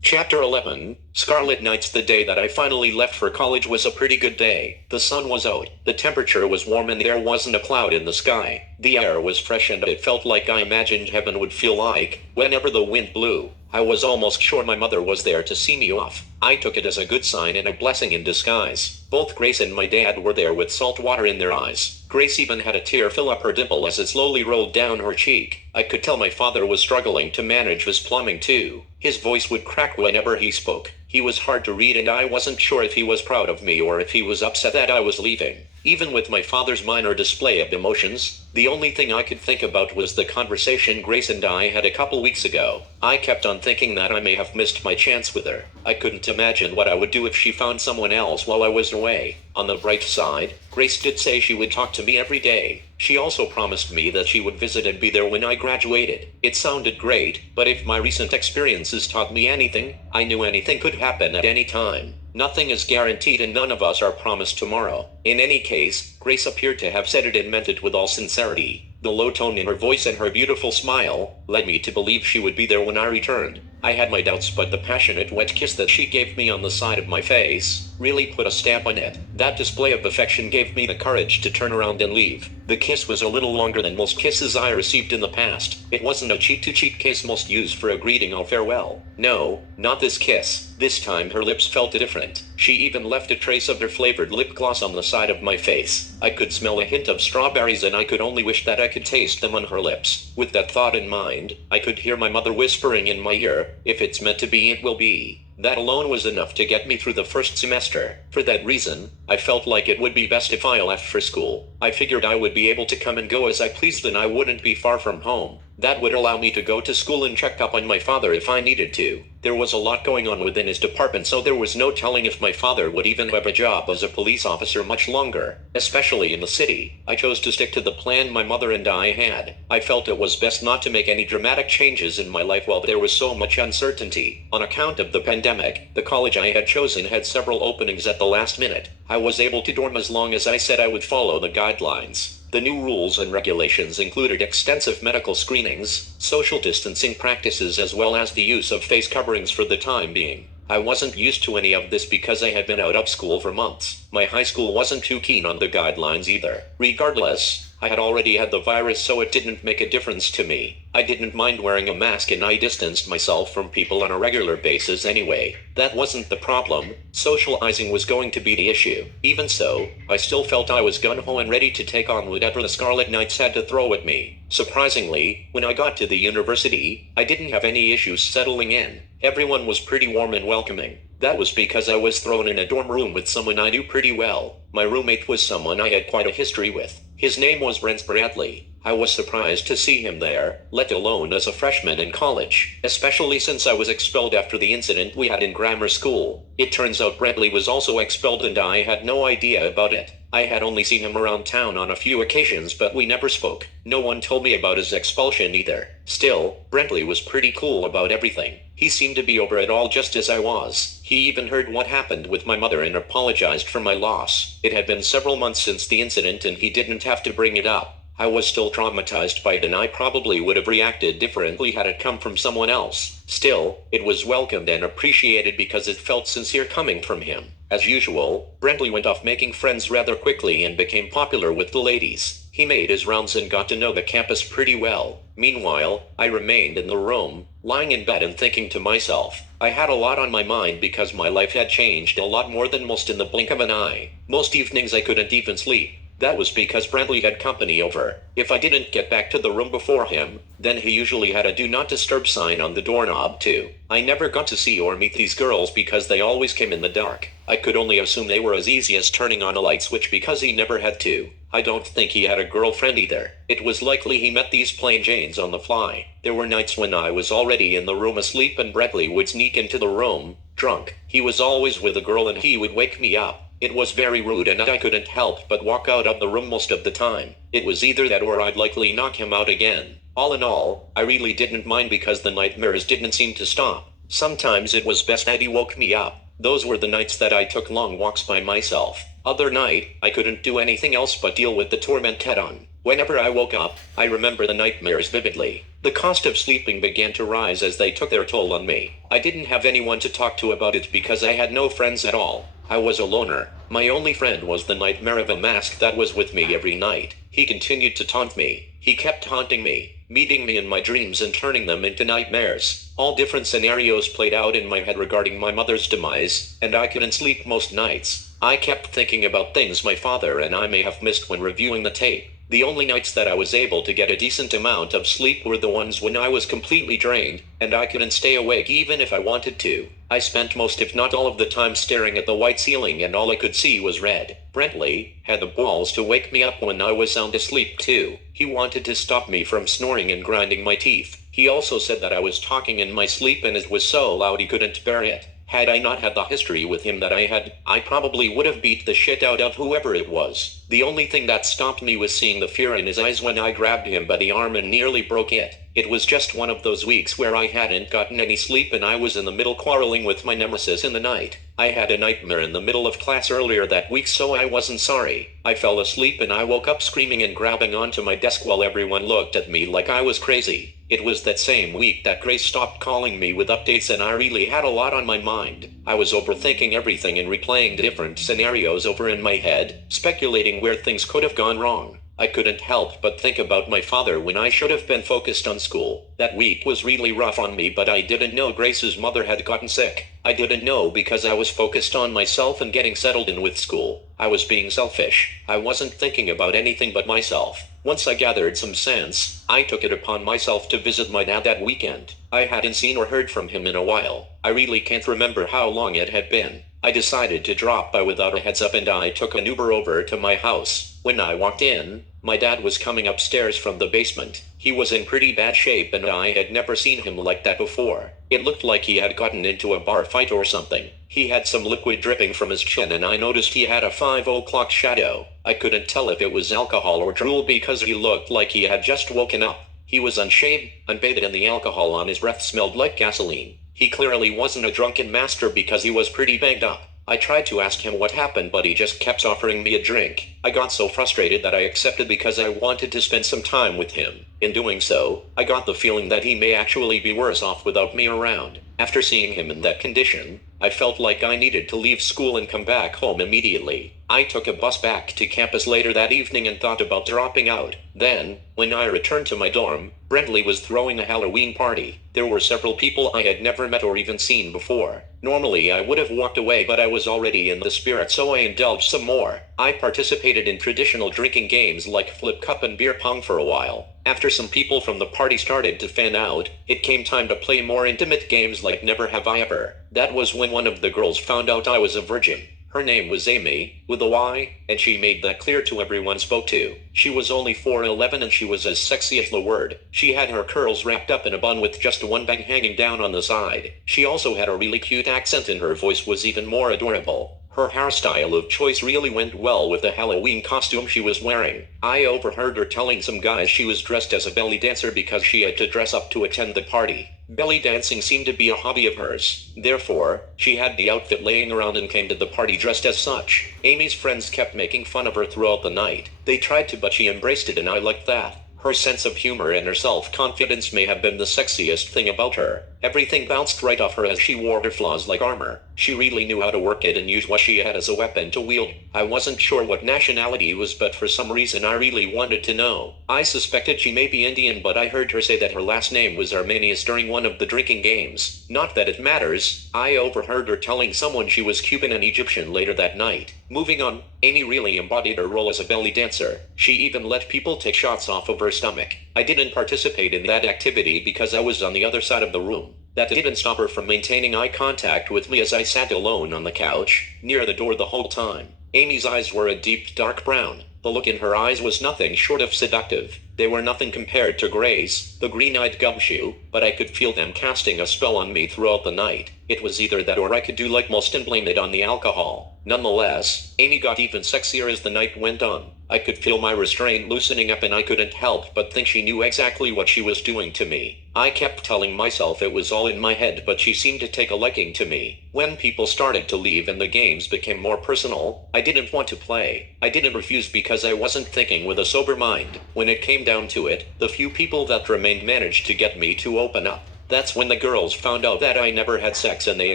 Chapter 11, Scarlet Nights. The day that I finally left for college was a pretty good day. The sun was out, the temperature was warm and there wasn't a cloud in the sky. The air was fresh and it felt like I imagined heaven would feel like, whenever the wind blew. I was almost sure my mother was there to see me off. I took it as a good sign and a blessing in disguise. Both Grace and my dad were there with salt water in their eyes. Grace even had a tear fill up her dimple as it slowly rolled down her cheek. I could tell my father was struggling to manage his plumbing too. His voice would crack whenever he spoke. He was hard to read and I wasn't sure if he was proud of me or if he was upset that I was leaving. Even with my father's minor display of emotions, the only thing I could think about was the conversation Grace and I had a couple weeks ago. I kept on thinking that I may have missed my chance with her. I couldn't imagine what I would do if she found someone else while I was away. On the bright side, Grace did say she would talk to me every day. She also promised me that she would visit and be there when I graduated. It sounded great, but if my recent experiences taught me anything, I knew anything could happen at any time. Nothing is guaranteed and none of us are promised tomorrow. In any case, Grace appeared to have said it and meant it with all sincerity. The low tone in her voice and her beautiful smile led me to believe she would be there when I returned. I had my doubts, but the passionate wet kiss that she gave me on the side of my face really put a stamp on it. That display of affection gave me the courage to turn around and leave. The kiss was a little longer than most kisses I received in the past. It wasn't a cheek-to-cheek kiss most used for a greeting or farewell. No, not this kiss. This time her lips felt different. She even left a trace of her flavored lip gloss on the side of my face. I could smell a hint of strawberries and I could only wish that I could taste them on her lips. With that thought in mind, I could hear my mother whispering in my ear, "If it's meant to be, it will be." That alone was enough to get me through the first semester. For that reason, I felt like it would be best if I left for school. I figured I would be able to come and go as I pleased and I wouldn't be far from home. That would allow me to go to school and check up on my father if I needed to. There was a lot going on within his department, so there was no telling if my father would even have a job as a police officer much longer, especially in the city. I chose to stick to the plan my mother and I had. I felt it was best not to make any dramatic changes in my life while there was so much uncertainty. On account of the pandemic, the college I had chosen had several openings at the last minute. I was able to dorm as long as I said I would follow the guidelines. The new rules and regulations included extensive medical screenings, social distancing practices, as well as the use of face coverings for the time being. I wasn't used to any of this because I had been out of school for months. My high school wasn't too keen on the guidelines either. Regardless, I had already had the virus, so it didn't make a difference to me. I didn't mind wearing a mask and I distanced myself from people on a regular basis anyway. That wasn't the problem. Socializing was going to be the issue. Even so, I still felt I was gung-ho and ready to take on whatever the Scarlet Nights had to throw at me. Surprisingly, when I got to the university, I didn't have any issues settling in. Everyone was pretty warm and welcoming. That was because I was thrown in a dorm room with someone I knew pretty well. My roommate was someone I had quite a history with. His name was Brent Bradley. I was surprised to see him there, let alone as a freshman in college, especially since I was expelled after the incident we had in grammar school. It turns out Bradley was also expelled and I had no idea about it. I had only seen him around town on a few occasions, but we never spoke. No one told me about his expulsion either. Still, Bradley was pretty cool about everything. He seemed to be over it all just as I was. He even heard what happened with my mother and apologized for my loss. It had been several months since the incident and he didn't have to bring it up. I was still traumatized by it and I probably would have reacted differently had it come from someone else. Still, it was welcomed and appreciated because it felt sincere coming from him. As usual, Bradley went off making friends rather quickly and became popular with the ladies. He made his rounds and got to know the campus pretty well. Meanwhile, I remained in the room, lying in bed and thinking to myself. I had a lot on my mind because my life had changed a lot more than most in the blink of an eye. Most evenings I couldn't even sleep. That was because Bradley had company over. If I didn't get back to the room before him, then he usually had a do not disturb sign on the doorknob too. I never got to see or meet these girls because they always came in the dark. I could only assume they were as easy as turning on a light switch because he never had to. I don't think he had a girlfriend either. It was likely he met these plain Janes on the fly. There were nights when I was already in the room asleep and Bradley would sneak into the room, drunk. He was always with a girl and he would wake me up. It was very rude and I couldn't help but walk out of the room most of the time. It was either that or I'd likely knock him out again. All in all, I really didn't mind because the nightmares didn't seem to stop. Sometimes it was best that he woke me up. Those were the nights that I took long walks by myself. other night, I couldn't do anything else but deal with the torment head on. Whenever I woke up, I remember the nightmares vividly. The cost of sleeping began to rise as they took their toll on me. I didn't have anyone to talk to about it because I had no friends at all. I was a loner. My only friend was the nightmare of a mask that was with me every night. He continued to taunt me. He kept haunting me, meeting me in my dreams and turning them into nightmares. All different scenarios played out in my head regarding my mother's demise, and I couldn't sleep most nights. I kept thinking about things my father and I may have missed when reviewing the tape. The only nights that I was able to get a decent amount of sleep were the ones when I was completely drained, and I couldn't stay awake even if I wanted to. I spent most if not all of the time staring at the white ceiling and all I could see was red. Brentley had the balls to wake me up when I was sound asleep too. He wanted to stop me from snoring and grinding my teeth. He also said that I was talking in my sleep and it was so loud he couldn't bear it. Had I not had the history with him that I had, I probably would have beat the shit out of whoever it was. The only thing that stopped me was seeing the fear in his eyes when I grabbed him by the arm and nearly broke it. It was just one of those weeks where I hadn't gotten any sleep and I was in the middle quarreling with my nemesis in the night. I had a nightmare in the middle of class earlier that week, so I wasn't sorry. I fell asleep and I woke up screaming and grabbing onto my desk while everyone looked at me like I was crazy. It was that same week that Grace stopped calling me with updates and I really had a lot on my mind. I was overthinking everything and replaying different scenarios over in my head, speculating where things could have gone wrong. I couldn't help but think about my father when I should have been focused on school. That week was really rough on me, but I didn't know Grace's mother had gotten sick. I didn't know because I was focused on myself and getting settled in with school. I was being selfish. I wasn't thinking about anything but myself. Once I gathered some sense, I took it upon myself to visit my dad that weekend. I hadn't seen or heard from him in a while. I really can't remember how long it had been. I decided to drop by without a heads up and I took an Uber over to my house. When I walked in, my dad was coming upstairs from the basement. He was in pretty bad shape and I had never seen him like that before. It looked like he had gotten into a bar fight or something. He had some liquid dripping from his chin and I noticed he had a 5 o'clock shadow. I couldn't tell if it was alcohol or drool because he looked like he had just woken up. He was unshaved, unbathed, and the alcohol on his breath smelled like gasoline. He clearly wasn't a drunken master because he was pretty banged up. I tried to ask him what happened, but he just kept offering me a drink. I got so frustrated that I accepted because I wanted to spend some time with him. In doing so, I got the feeling that he may actually be worse off without me around. After seeing him in that condition, I felt like I needed to leave school and come back home immediately. I took a bus back to campus later that evening and thought about dropping out. Then, when I returned to my dorm, Brentley was throwing a Halloween party. There were several people I had never met or even seen before. Normally I would have walked away, but I was already in the spirit, so I indulged some more. I participated in traditional drinking games like flip cup and beer pong for a while. After some people from the party started to fan out, it came time to play more intimate games like Never Have I Ever. That was when one of the girls found out I was a virgin. Her name was Amy, with a Y, and she made that clear to everyone spoke to. She was only 4'11" and she was as sexy as the word. She had her curls wrapped up in a bun with just one bang hanging down on the side. She also had a really cute accent and her voice was even more adorable. Her hairstyle of choice really went well with the Halloween costume she was wearing. I overheard her telling some guys she was dressed as a belly dancer because she had to dress up to attend the party. Belly dancing seemed to be a hobby of hers. Therefore, she had the outfit laying around and came to the party dressed as such. Amy's friends kept making fun of her throughout the night. They tried to, but she embraced it, and I liked that. Her sense of humor and her self-confidence may have been the sexiest thing about her. Everything bounced right off her as she wore her flaws like armor. She really knew how to work it and use what she had as a weapon to wield. I wasn't sure what nationality was, but for some reason I really wanted to know. I suspected she may be Indian, but I heard her say that her last name was Armenius during one of the drinking games. Not that it matters. I overheard her telling someone she was Cuban and Egyptian later that night. Moving on, Amy really embodied her role as a belly dancer. She even let people take shots off of her stomach. I didn't participate in that activity because I was on the other side of the room. That didn't stop her from maintaining eye contact with me as I sat alone on the couch, near the door the whole time. Amy's eyes were a deep dark brown. The look in her eyes was nothing short of seductive. They were nothing compared to Gray's, the green-eyed gumshoe, but I could feel them casting a spell on me throughout the night. It was either that or I could do like most and blame it on the alcohol. Nonetheless, Amy got even sexier as the night went on. I could feel my restraint loosening up and I couldn't help but think she knew exactly what she was doing to me. I kept telling myself it was all in my head, but she seemed to take a liking to me. When people started to leave and the games became more personal, I didn't want to play. I didn't refuse because I wasn't thinking with a sober mind. When it came down to it, the few people that remained managed to get me to open up. That's when the girls found out that I never had sex and they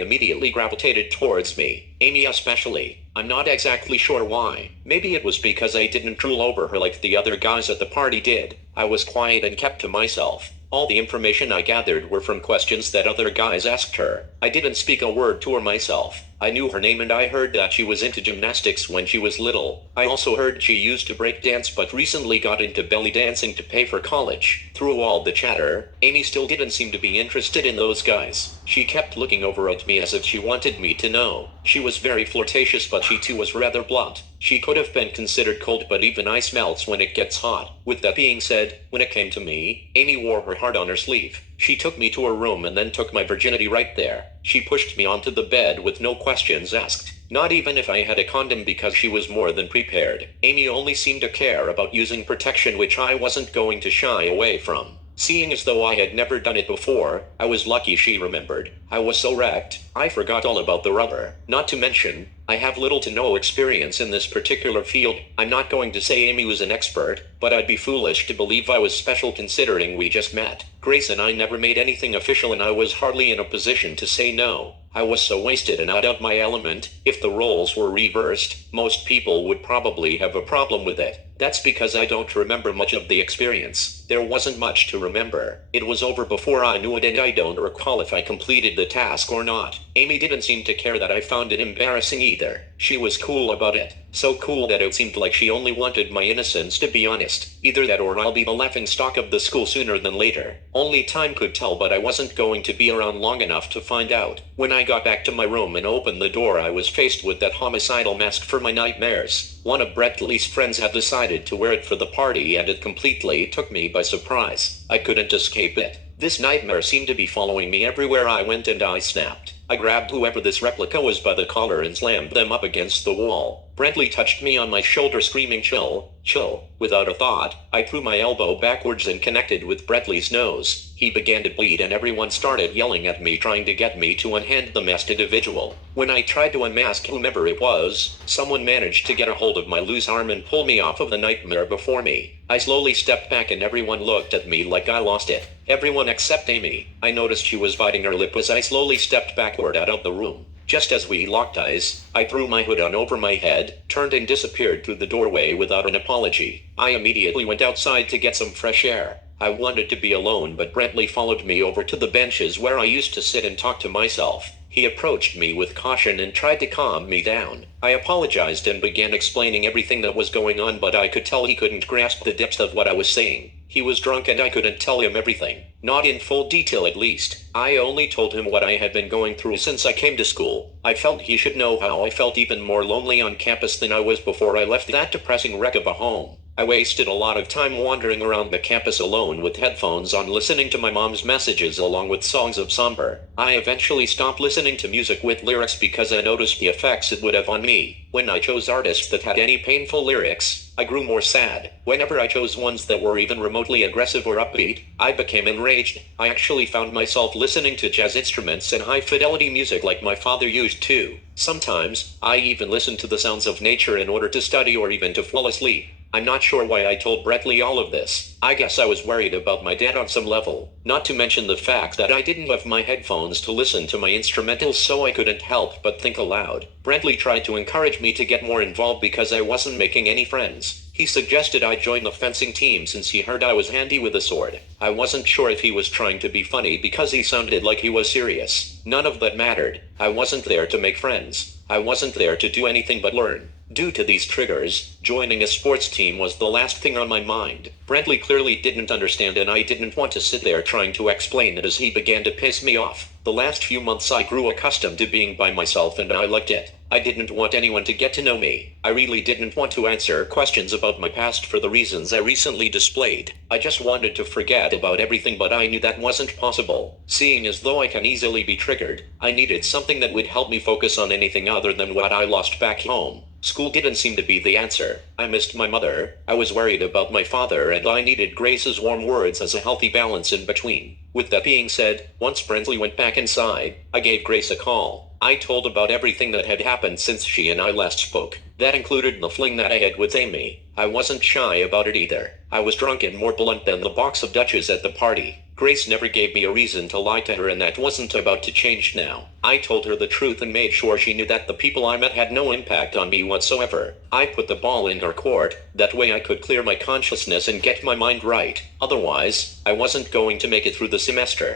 immediately gravitated towards me. Amy especially. I'm not exactly sure why. Maybe it was because I didn't drool over her like the other guys at the party did. I was quiet and kept to myself. All the information I gathered were from questions that other guys asked her. I didn't speak a word to her myself. I knew her name and I heard that she was into gymnastics when she was little. I also heard she used to break dance but recently got into belly dancing to pay for college. Through all the chatter, Amy still didn't seem to be interested in those guys. She kept looking over at me as if she wanted me to know. She was very flirtatious, but she too was rather blunt. She could have been considered cold, but even ice melts when it gets hot. With that being said, when it came to me, Amy wore her heart on her sleeve. She took me to her room and then took my virginity right there. She pushed me onto the bed with no questions asked. Not even if I had a condom, because she was more than prepared. Amy only seemed to care about using protection, which I wasn't going to shy away from. Seeing as though I had never done it before, I was lucky she remembered. I was so wrecked, I forgot all about the rubber. Not to mention, I have little to no experience in this particular field. I'm not going to say Amy was an expert, but I'd be foolish to believe I was special considering we just met. Grace and I never made anything official and I was hardly in a position to say no. I was so wasted and out of my element. If the roles were reversed, most people would probably have a problem with it. That's because I don't remember much of the experience. There wasn't much to remember. It was over before I knew it and I don't recall if I completed the task or not. Amy didn't seem to care that I found it embarrassing either. She was cool about it. So cool that it seemed like she only wanted my innocence, to be honest. Either that or I'll be the laughingstock of the school sooner than later. Only time could tell, but I wasn't going to be around long enough to find out. When I got back to my room and opened the door, I was faced with that homicidal mask for my nightmares. One of Brettley's friends had decided to wear it for the party and it completely took me by surprise. I couldn't escape it. This nightmare seemed to be following me everywhere I went and I snapped. I grabbed whoever this replica was by the collar and slammed them up against the wall. Brentley touched me on my shoulder, screaming, "Chill, chill." Without a thought, I threw my elbow backwards and connected with Brentley's nose. He began to bleed and everyone started yelling at me, trying to get me to unhand the masked individual. When I tried to unmask whomever it was, someone managed to get a hold of my loose arm and pull me off of the nightmare before me. I slowly stepped back and everyone looked at me like I lost it. Everyone except Amy. I noticed she was biting her lip as I slowly stepped backward out of the room. Just as we locked eyes, I threw my hood on over my head, turned and disappeared through the doorway without an apology. I immediately went outside to get some fresh air. I wanted to be alone, but Brentley followed me over to the benches where I used to sit and talk to myself. He approached me with caution and tried to calm me down. I apologized and began explaining everything that was going on, but I could tell he couldn't grasp the depth of what I was saying. He was drunk and I couldn't tell him everything. Not in full detail, at least. I only told him what I had been going through since I came to school. I felt he should know how I felt even more lonely on campus than I was before I left that depressing wreck of a home. I wasted a lot of time wandering around the campus alone with headphones on, listening to my mom's messages along with songs of somber. I eventually stopped listening to music with lyrics because I noticed the effects it would have on me. When I chose artists that had any painful lyrics, I grew more sad. Whenever I chose ones that were even remotely aggressive or upbeat, I became enraged. I actually found myself listening to jazz instruments and high-fidelity music like my father used to. Sometimes, I even listened to the sounds of nature in order to study or even to fall asleep. I'm not sure why I told Brettley all of this. I guess I was worried about my dad on some level. Not to mention the fact that I didn't have my headphones to listen to my instrumentals, so I couldn't help but think aloud. Brettley tried to encourage me to get more involved because I wasn't making any friends. He suggested I join the fencing team since he heard I was handy with a sword. I wasn't sure if he was trying to be funny because he sounded like he was serious. None of that mattered. I wasn't there to make friends. I wasn't there to do anything but learn. Due to these triggers, joining a sports team was the last thing on my mind. Brentley clearly didn't understand and I didn't want to sit there trying to explain it as he began to piss me off. The last few months I grew accustomed to being by myself and I liked it. I didn't want anyone to get to know me. I really didn't want to answer questions about my past for the reasons I recently displayed. I just wanted to forget about everything, but I knew that wasn't possible. Seeing as though I can easily be triggered, I needed something that would help me focus on anything other than what I lost back home. School didn't seem to be the answer. I missed my mother, I was worried about my father, and I needed Grace's warm words as a healthy balance in between. With that being said, once Brinsley went back inside, I gave Grace a call. I told about everything that had happened since she and I last spoke. That included the fling that I had with Amy. I wasn't shy about it either. I was drunk and more blunt than the box of Dutches at the party. Grace never gave me a reason to lie to her, and that wasn't about to change now. I told her the truth and made sure she knew that the people I met had no impact on me whatsoever. I put the ball in her court. That way I could clear my consciousness and get my mind right. Otherwise, I wasn't going to make it through the semester.